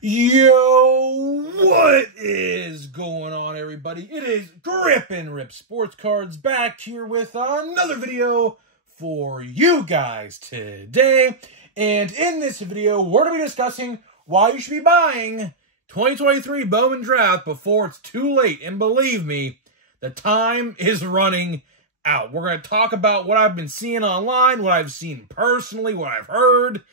Yo, what is going on, everybody? It is Grip and Rip Sports Cards back here with another video for you guys today. And in this video, we're going to be discussing why you should be buying 2023 Bowman Draft before it's too late. And believe me, the time is running out. We're going to talk about what I've been seeing online, what I've seen personally, what I've heard.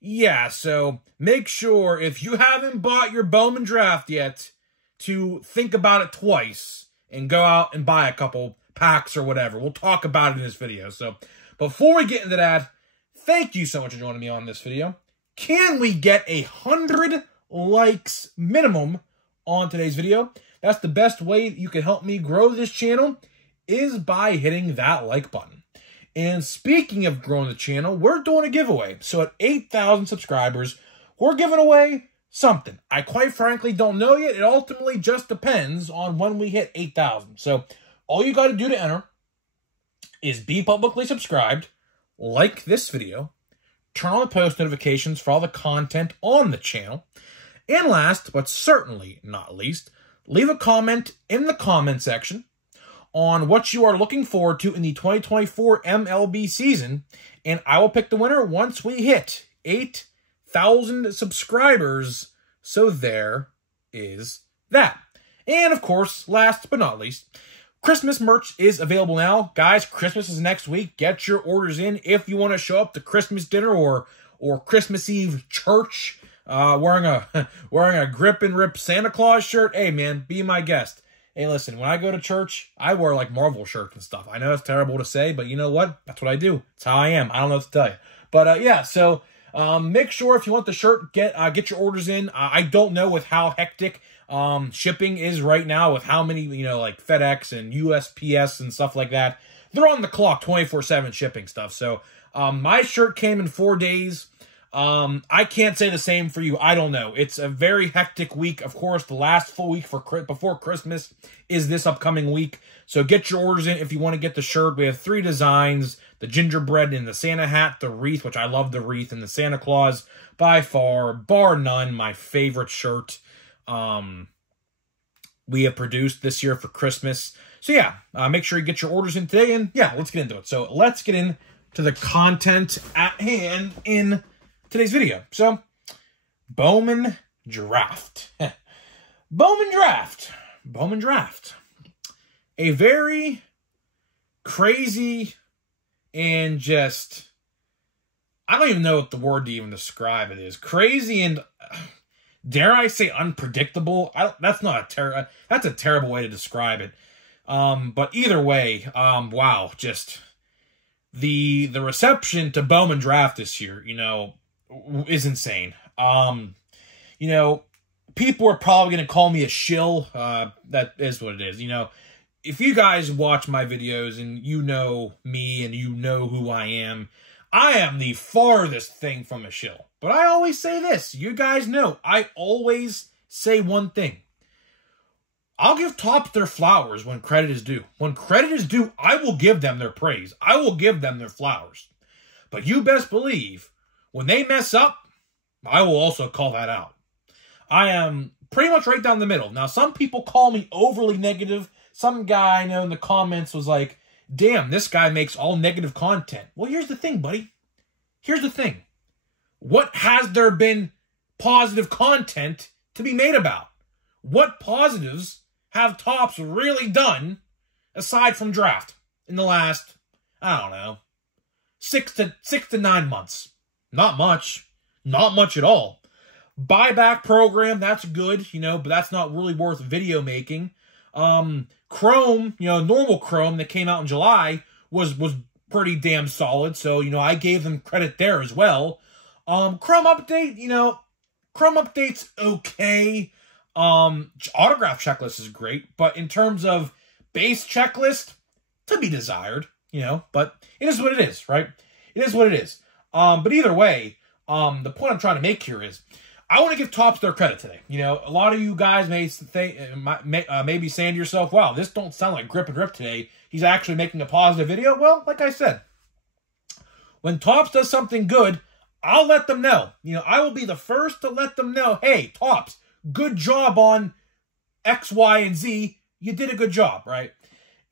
Yeah, so make sure if you haven't bought your Bowman Draft yet to think about it twice and go out and buy a couple packs or whatever. We'll talk about it in this video. So before we get into that, thank you so much for joining me on this video. Can we get 100 likes minimum on today's video? That's the best way you can help me grow this channel is by hitting that like button. And speaking of growing the channel, we're doing a giveaway. So at 8,000 subscribers, we're giving away something. I quite frankly don't know yet. It ultimately just depends on when we hit 8,000. So all you got to do to enter is be publicly subscribed, like this video, turn on the post notifications for all the content on the channel, and last, but certainly not least, leave a comment in the comment section on what you are looking forward to in the 2024 MLB season, and I will pick the winner once we hit 8,000 subscribers. So there is that. And of course, last but not least, Christmas merch is available now. Guys, Christmas is next week. Get your orders in if you want to show up to Christmas dinner or Christmas Eve church wearing a Grip and Rip Santa Claus shirt. Hey, man, be my guest. Hey, listen, when I go to church, I wear, like, Marvel shirts and stuff. I know it's terrible to say, but you know what? That's what I do. It's how I am. I don't know what to tell you. But, yeah, so make sure if you want the shirt, get your orders in. I don't know with how hectic shipping is right now with how many, like FedEx and USPS and stuff like that. They're on the clock 24/7 shipping stuff. So my shirt came in 4 days. I can't say the same for you. I don't know. It's a very hectic week. Of course, the last full week before Christmas is this upcoming week. So get your orders in if you want to get the shirt. We have 3 designs: the gingerbread and the Santa hat, the wreath, which I love the wreath, and the Santa Claus. By far, bar none, my favorite shirt we have produced this year for Christmas. So yeah, make sure you get your orders in today. And yeah, let's get into it. So let's get into the content at hand in today's video. So, Bowman Draft. Bowman Draft. Bowman Draft. A very crazy and just, I don't even know what the word to even describe it is. Crazy and, dare I say, unpredictable. That's a terrible way to describe it. But either way, wow, just the reception to Bowman Draft this year, is insane. People are probably going to call me a shill. That is what it is. If you guys watch my videos and you know me and you know who I am the farthest thing from a shill. But I always say this. You guys know, I always say one thing. I'll give Topps their flowers when credit is due. When credit is due, I will give them their praise. I will give them their flowers. But you best believe, when they mess up, I will also call that out. I am pretty much right down the middle. Now, some people call me overly negative. Some guy I know in the comments was like, damn, this guy makes all negative content. Well, here's the thing, buddy. Here's the thing. What has there been positive content to be made about? What positives have Topps really done aside from draft in the last, I don't know, 6 to 9 months? Not much. Not much at all. Buyback program, that's good, but that's not really worth video making. Chrome, normal Chrome that came out in July was pretty damn solid. So, I gave them credit there as well. Chrome update, Chrome update's okay. Autograph checklist is great, but in terms of base checklist, to be desired, but it is what it is, right? It is what it is. But either way, the point I'm trying to make here is, I want to give Topps their credit today. A lot of you guys may be saying to yourself, wow, this don't sound like Grip and Rip today. He's actually making a positive video. Well, like I said, when Topps does something good, I'll let them know. You know, I will be the first to let them know, hey, Topps, good job on X, Y, and Z. You did a good job, right?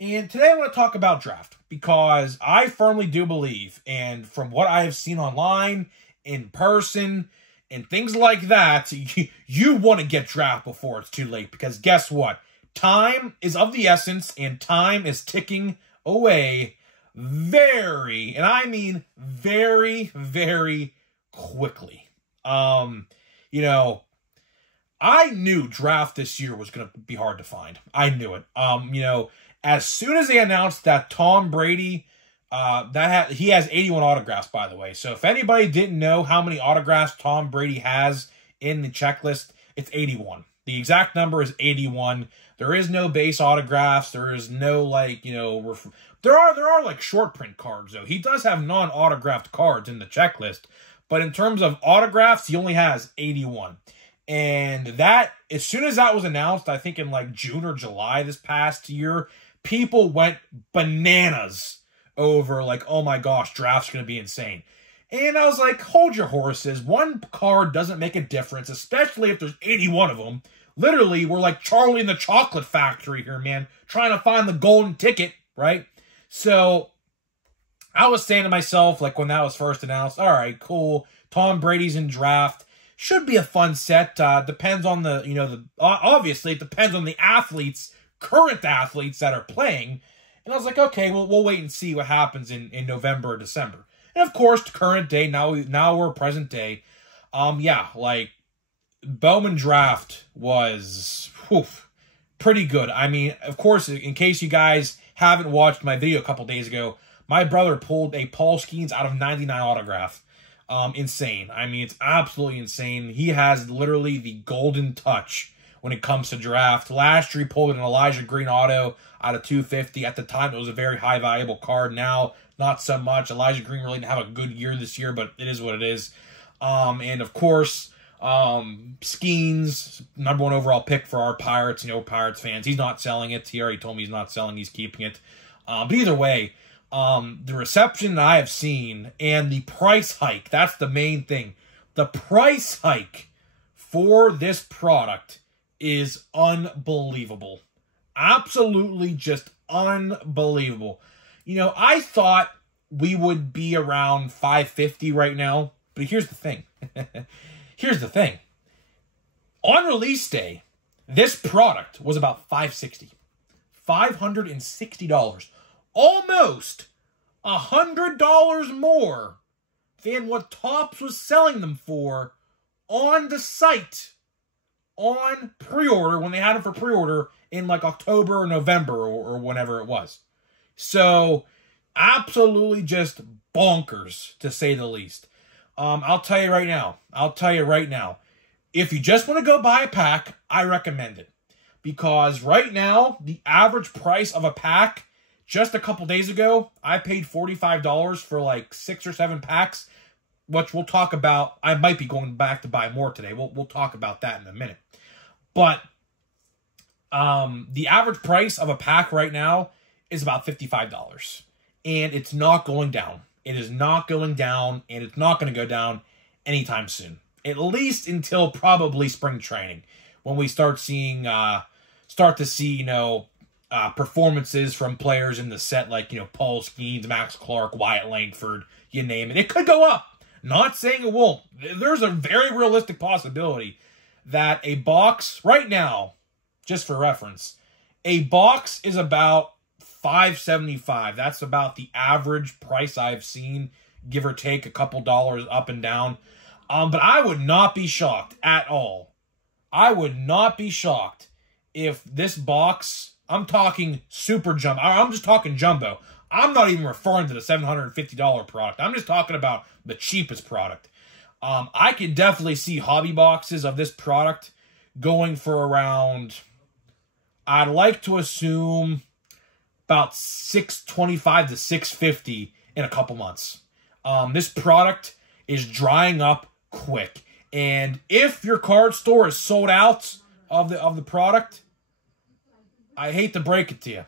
And today I want to talk about draft because I firmly do believe, and from what I have seen online, in person, and things like that, you want to get draft before it's too late because guess what? Time is of the essence and time is ticking away very, and I mean very, very quickly. You know, I knew draft this year was going to be hard to find. I knew it. You know, as soon as they announced that Tom Brady, he has 81 autographs, by the way. So if anybody didn't know how many autographs Tom Brady has in the checklist, it's 81. The exact number is 81. There is no base autographs. There is no, like, you know, there are like short print cards, though. He does have non-autographed cards in the checklist. But in terms of autographs, he only has 81. And that, as soon as that was announced, I think in like June or July this past year, people went bananas over like, oh my gosh, draft's going to be insane. And I was like, hold your horses. One card doesn't make a difference, especially if there's 81 of them. Literally, we're like Charlie in the Chocolate Factory here, man, trying to find the golden ticket, right? So I was saying to myself, like when that was first announced, all right, cool. Tom Brady's in draft. Should be a fun set. Depends on the, you know, obviously it depends on the athletes, current athletes that are playing. And I was like, okay, well, we'll wait and see what happens in November or December. And of course, current day, now we're present day. Yeah, like Bowman Draft was pretty good. I mean, of course, in case you guys haven't watched my video a couple days ago, my brother pulled a Paul Skeens out of 99 autograph. Insane. I mean, it's absolutely insane. He has literally the golden touch when it comes to draft. Last year, he pulled an Elijah Green auto out of 250. At the time, it was a very high valuable card. Now, not so much. Elijah Green really didn't have a good year this year, but it is what it is. And of course, Skeens, #1 overall pick for our Pirates, you know, Pirates fans. He's not selling it. He already told me he's not selling. He's keeping it. But either way, the reception that I have seen and the price hike, that's the main thing. The price hike for this product is unbelievable. Absolutely just unbelievable. You know, I thought we would be around $550 right now, but here's the thing. Here's the thing. On release day, this product was about $560. $560. Almost $100 more than what Topps was selling them for on the site on pre-order, when they had them for pre-order in like October or November or whenever it was. So, absolutely just bonkers, to say the least. I'll tell you right now. If you just want to go buy a pack, I recommend it. Because right now, the average price of a pack, just a couple days ago, I paid $45 for like 6 or 7 packs, which we'll talk about. I might be going back to buy more today. We'll talk about that in a minute. But the average price of a pack right now is about $55. And it's not going down. It is not going down, and it's not going to go down anytime soon. At least until probably spring training, when we start to see, you know, performances from players in the set like, you know, Paul Skeens, Max Clark, Wyatt Langford, you name it. It could go up. Not saying it won't. There's a very realistic possibility that a box, right now, just for reference, a box is about $575. That's about the average price I've seen, give or take a couple dollars up and down. But I would not be shocked at all. I would not be shocked if this box, I'm talking super jumbo, I'm just talking jumbo. I'm not even referring to the $750 product. I'm just talking about the cheapest product. I could definitely see hobby boxes of this product going for around, I'd like to assume, about $625 to $650 in a couple months. This product is drying up quick. And if your card store is sold out of the product, I hate to break it to you.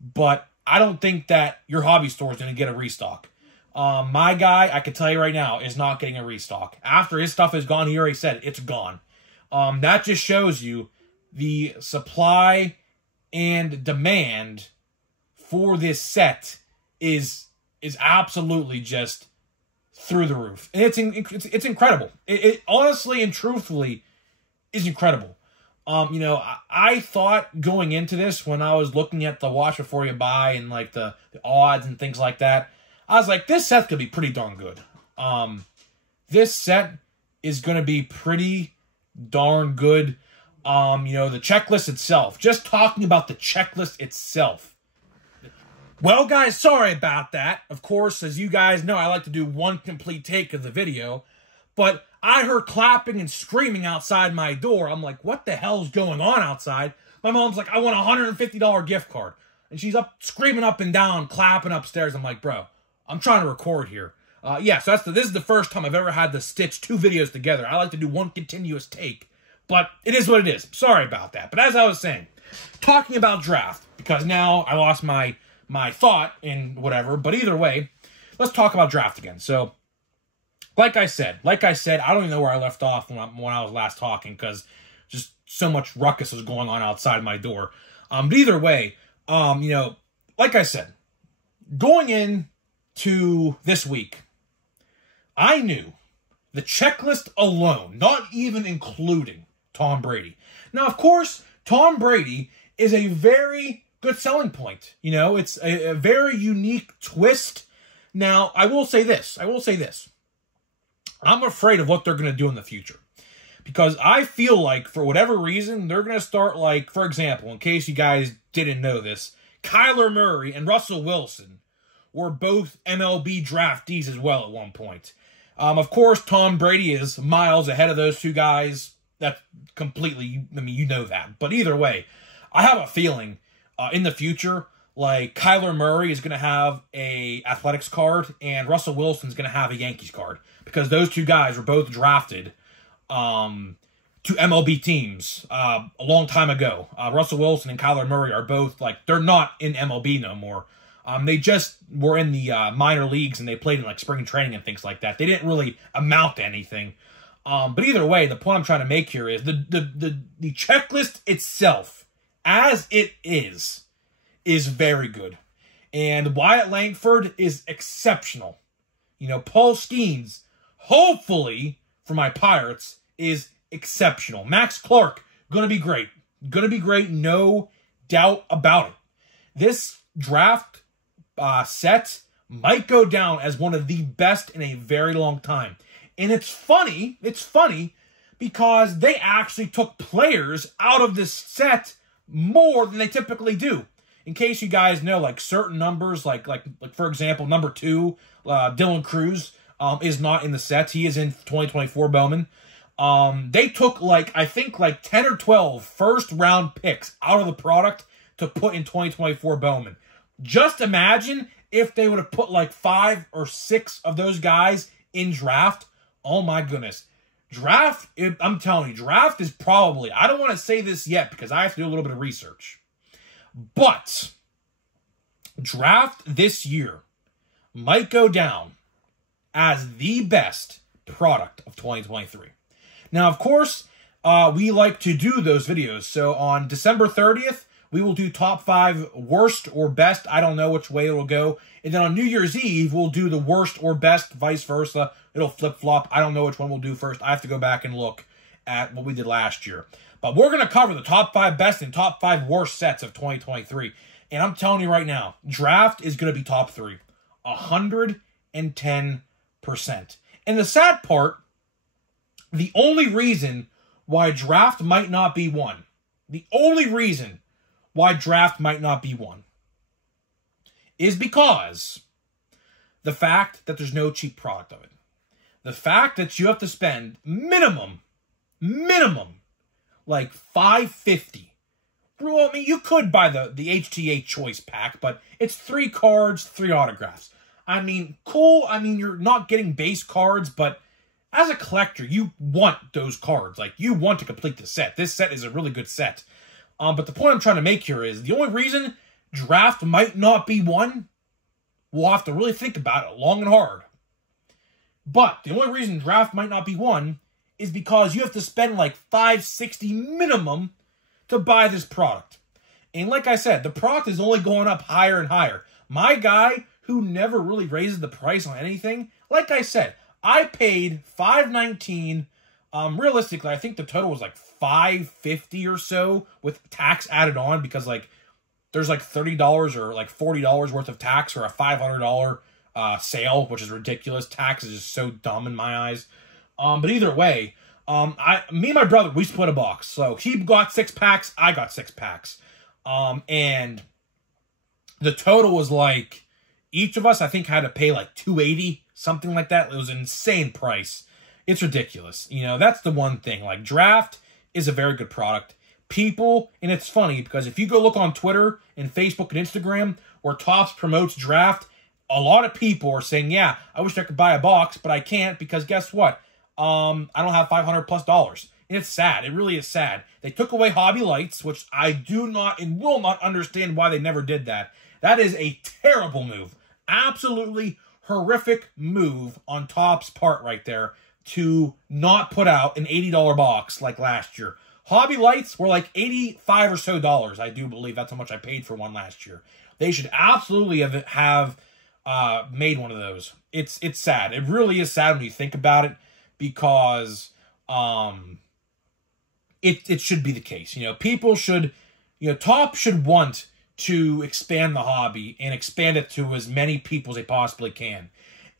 But I don't think that your hobby store is going to get a restock. My guy, I can tell you right now, is not getting a restock. After his stuff is gone, he already said it's gone. That just shows you the supply and demand for this set is absolutely just through the roof. And it's incredible. It honestly and truthfully is incredible. You know, I thought going into this, when I was looking at the watch before you buy and like the odds and things like that, I was like, this set could be pretty darn good. This set is going to be pretty darn good. You know, the checklist itself, just talking about the checklist itself. Well, guys, sorry about that. Of course, as you guys know, I like to do one complete take of the video, but I heard clapping and screaming outside my door. I'm like, what the hell's going on outside? My mom's like, I want a $150 gift card. And she's up screaming up and down, clapping upstairs. I'm like, bro, I'm trying to record here. Yeah, so this is the first time I've ever had to stitch two videos together. I like to do one continuous take, but it is what it is. Sorry about that. But as I was saying, talking about draft, because now I lost my thought in whatever, but either way, let's talk about draft again. So, like I said, I don't even know where I left off when I was last talking, because just so much ruckus was going on outside my door. But either way, you know, like I said, going into this week, I knew the checklist alone, not even including Tom Brady. Now, of course, Tom Brady is a very good selling point. You know, it's a very unique twist. Now, I will say this. I'm afraid of what they're going to do in the future. Because I feel like, for whatever reason, they're going to start, like, for example, in case you guys didn't know this, Kyler Murray and Russell Wilson were both MLB draftees as well at one point. Of course, Tom Brady is miles ahead of those two guys. That's completely, I mean, you know that. But either way, I have a feeling in the future, like, Kyler Murray is going to have a Athletics card and Russell Wilson's going to have a Yankees card. Because those two guys were both drafted to MLB teams a long time ago. Russell Wilson and Kyler Murray are both, like, they're not in MLB no more. They just were in the minor leagues and they played in, like, spring training and things like that. They didn't really amount to anything. But either way, the point I'm trying to make here is the checklist itself, as it is very good. And Wyatt Langford is exceptional. You know, Paul Skeens, hopefully, for my Pirates, is exceptional. Max Clark, gonna be great. Gonna be great, no doubt about it. This draft set might go down as one of the best in a very long time. And it's funny because they actually took players out of this set more than they typically do. In case you guys know, like, certain numbers, like for example, number 2, Dylan Cruz, is not in the set. He is in 2024 Bowman. They took, like, I think, like, 10 or 12 first-round picks out of the product to put in 2024 Bowman. Just imagine if they would have put, like, 5 or 6 of those guys in draft. Oh, my goodness. Draft, I'm telling you, draft is probably, I don't want to say this yet because I have to do a little bit of research. But draft this year might go down as the best product of 2023. Now, of course, we like to do those videos. So on December 30th, we will do top 5 worst or best. I don't know which way it'll go. And then on New Year's Eve, we'll do the worst or best, vice versa. It'll flip-flop. I don't know which one we'll do first. I have to go back and look at what we did last year. But we're going to cover the top 5 best and top 5 worst sets of 2023. And I'm telling you right now, draft is going to be top 3. 110%. And the sad part, the only reason why draft might not be one, is because the fact that there's no cheap product of it. The fact that you have to spend minimum, like $550. Well, I mean, you could buy the HTA Choice Pack, but it's 3 cards, 3 autographs. I mean, cool. I mean, you're not getting base cards, but as a collector, you want those cards. Like, you want to complete the set. This set is a really good set. But the point I'm trying to make here is the only reason draft might not be one we'll have to really think about it long and hard. But the only reason draft might not be one is because you have to spend like $560 minimum to buy this product. And like I said, the product is only going up higher and higher. My guy, who never really raises the price on anything, like I said, I paid $519. Realistically, I think the total was like $550 or so with tax added on, because like there's like $30 or like $40 worth of tax for a $500 sale, which is ridiculous. Tax is just so dumb in my eyes. But either way, me and my brother, we split a box. So he got 6 packs, I got 6 packs. And the total was like, each of us, I think, had to pay like $280, something like that. It was an insane price. It's ridiculous. You know, that's the one thing. Like, Draft is a very good product. People, and it's funny, because if you go look on Twitter and Facebook and Instagram where Topps promotes Draft, a lot of people are saying, yeah, I wish I could buy a box, but I can't, because guess what? I don't have $500+. And it's sad. It really is sad. They took away Hobby Lights, which I do not and will not understand why they never did that. That is a terrible move. Absolutely horrific move on Topps' part right there to not put out an $80 box like last year. Hobby Lights were like $85 or so. I do believe that's how much I paid for one last year. They should absolutely have made one of those. It's sad. It really is sad when you think about it, because it should be the case. You know, people should, you know, Topps should want to expand the hobby and expand it to as many people as they possibly can.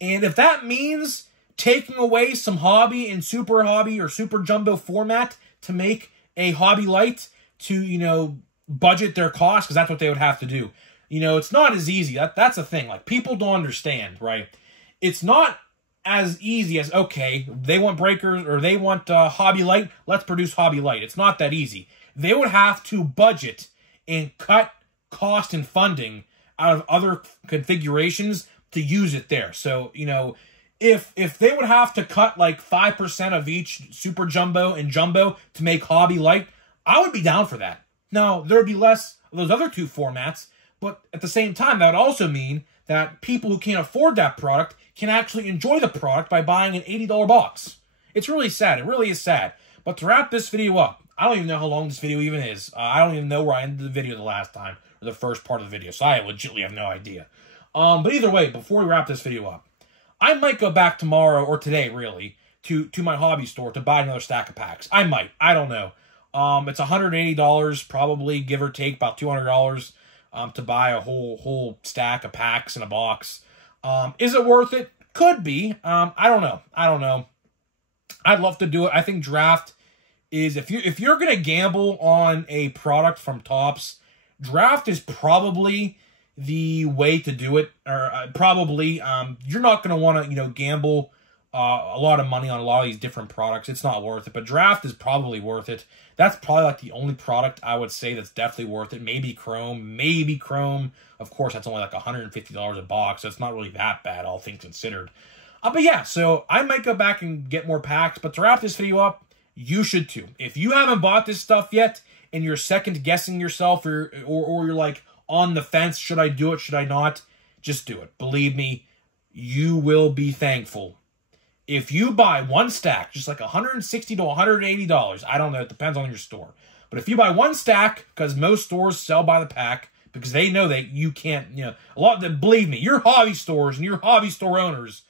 And if that means taking away some hobby and super hobby or super jumbo format to make a Hobby Light to, you know, budget their costs, because that's what they would have to do. You know, it's not as easy. That's the thing. Like, people don't understand, right? It's not as easy as, okay, they want breakers or they want Hobby Light, let's produce Hobby Light. It's not that easy. They would have to budget and cut cost and funding out of other configurations to use it there. So, you know, if they would have to cut like 5% of each Super Jumbo and Jumbo to make Hobby Light, I would be down for that. Now, there would be less of those other two formats, but at the same time, that would also mean that people who can't afford that product can actually enjoy the product by buying an $80 box. It's really sad. It really is sad. But to wrap this video up, I don't even know how long this video even is. I don't even know where I ended the video the last time, or the first part of the video, so I legitimately have no idea. But either way, before we wrap this video up, I might go back tomorrow, or today, really, to my hobby store to buy another stack of packs. I might. I don't know. It's $180, probably, give or take, about $200 to buy a whole stack of packs in a box. Is it worth it? Could be. I don't know. I don't know. I'd love to do it. I think Draft is, if you're going to gamble on a product from Topps, Draft is probably the way to do it. Or probably, you're not going to want to, you know, gamble a lot of money on a lot of these different products. It's not worth it, but Draft is probably worth it. That's probably like the only product I would say that's definitely worth it. Maybe Chrome. Of course, that's only like $150 a box, so it's not really that bad, all things considered. But yeah, so I might go back and get more packs, but to wrap this video up, you should too. If you haven't bought this stuff yet, and you're second guessing yourself, or you're like on the fence, should I do it, should I not? Just do it. Believe me, you will be thankful. If you buy one stack, just like $160 to $180, I don't know, it depends on your store. But if you buy one stack, because most stores sell by the pack, because they know that you can't, you know, a lot of them, believe me, your hobby stores and your hobby store owners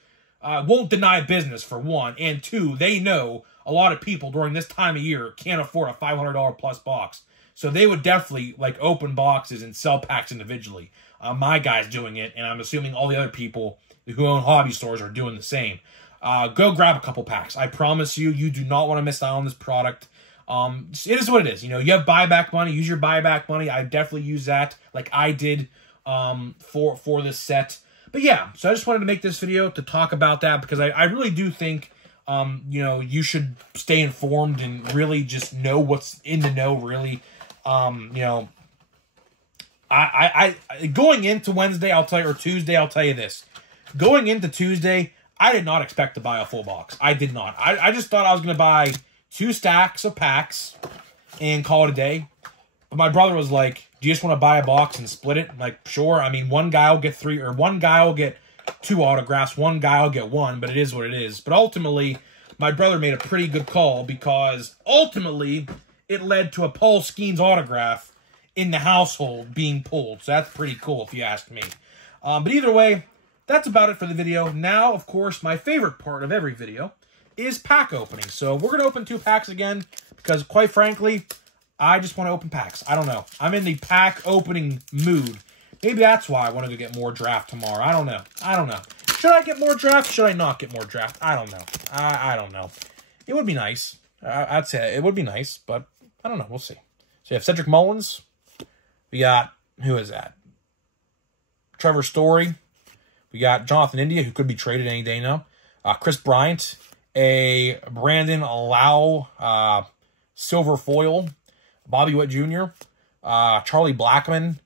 won't deny business, for one. And two, they know a lot of people during this time of year can't afford a $500 plus box. So they would definitely like open boxes and sell packs individually. My guy's doing it, and I'm assuming all the other people who own hobby stores are doing the same. Go grab a couple packs. I promise you, you do not want to miss out on this product. It is what it is. You know, you have buyback money. Use your buyback money. I definitely use that, like I did for this set. But yeah, so I just wanted to make this video to talk about that, because I really do think, you know, you should stay informed and really just know what's in the know, really. You know, I going into Wednesday, I'll tell you, or Tuesday, I'll tell you this. Going into Tuesday, I did not expect to buy a full box. I did not. I just thought I was going to buy 2 stacks of packs and call it a day. But my brother was like, Do you just want to buy a box and split it? Like, sure. I mean, one guy will get 3, or one guy will get 2 autographs. One guy will get 1, but it is what it is. But ultimately, my brother made a pretty good call because ultimately it led to a Paul Skeens autograph in the household being pulled. So that's pretty cool if you ask me. But either way, that's about it for the video. Now, of course, my favorite part of every video is pack opening. So we're going to open 2 packs again because, quite frankly, I just want to open packs. I don't know. I'm in the pack opening mood. Maybe that's why I wanted to get more draft tomorrow. I don't know. I don't know. Should I get more draft? Should I not get more draft? I don't know. I don't know. It would be nice. I'd say it would be nice, but I don't know. We'll see. So you have Cedric Mullins. We got, who is that? Trevor Story. We got Jonathan India, who could be traded any day now. Chris Bryant. A Brandon Lau silver foil. Bobby Witt Jr. Charlie Blackmon.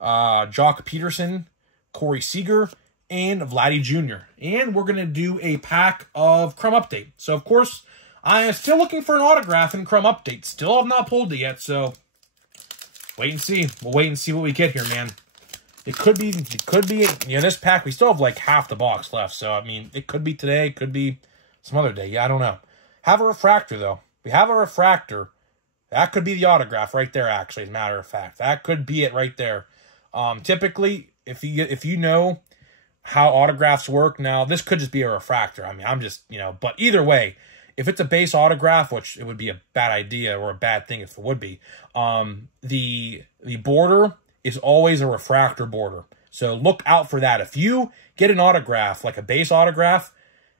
Jock Peterson. Corey Seager. And Vladdy Jr. And we're going to do a pack of Crumb Update. So, of course, I am still looking for an autograph in Crumb Update. Still have not pulled it yet, so wait and see. We'll wait and see what we get here, man. It could be, you know, this pack, we still have like half the box left. So, I mean, it could be today, it could be some other day. Yeah, I don't know. Have a refractor, though. We have a refractor. That could be the autograph right there, actually, as a matter of fact. That could be it right there. Typically, if you know how autographs work, now, this could just be a refractor. I mean, I'm just, you know, but either way, if it's a base autograph, which it would be a bad idea or a bad thing if it would be, the border is always a refractor border. So look out for that. If you get an autograph, like a base autograph,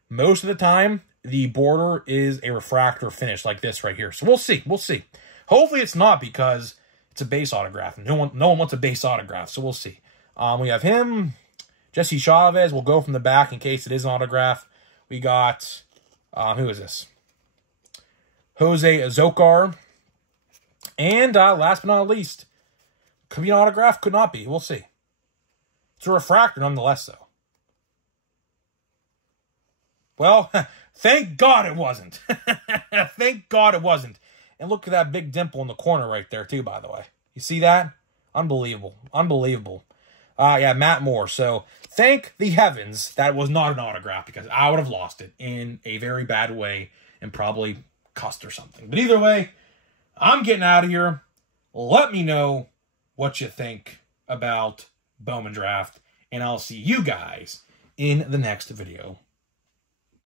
most of the time, the border is a refractor finish like this right here. So we'll see. We'll see. Hopefully it's not because it's a base autograph. No one wants a base autograph, so we'll see. We have him. Jesse Chavez will go from the back in case it is an autograph. We got, who is this? Jose Azocar. And last but not least, could be an autograph, could not be. We'll see. It's a refractor nonetheless, though. Well, thank God it wasn't. Thank God it wasn't. And look at that big dimple in the corner right there, too, by the way. You see that? Unbelievable. Unbelievable. Yeah, Matt Moore. So, thank the heavens that was not an autograph because I would have lost it in a very bad way and probably cost or something. But either way, I'm getting out of here. Let me know what you think about Bowman Draft, and I'll see you guys in the next video.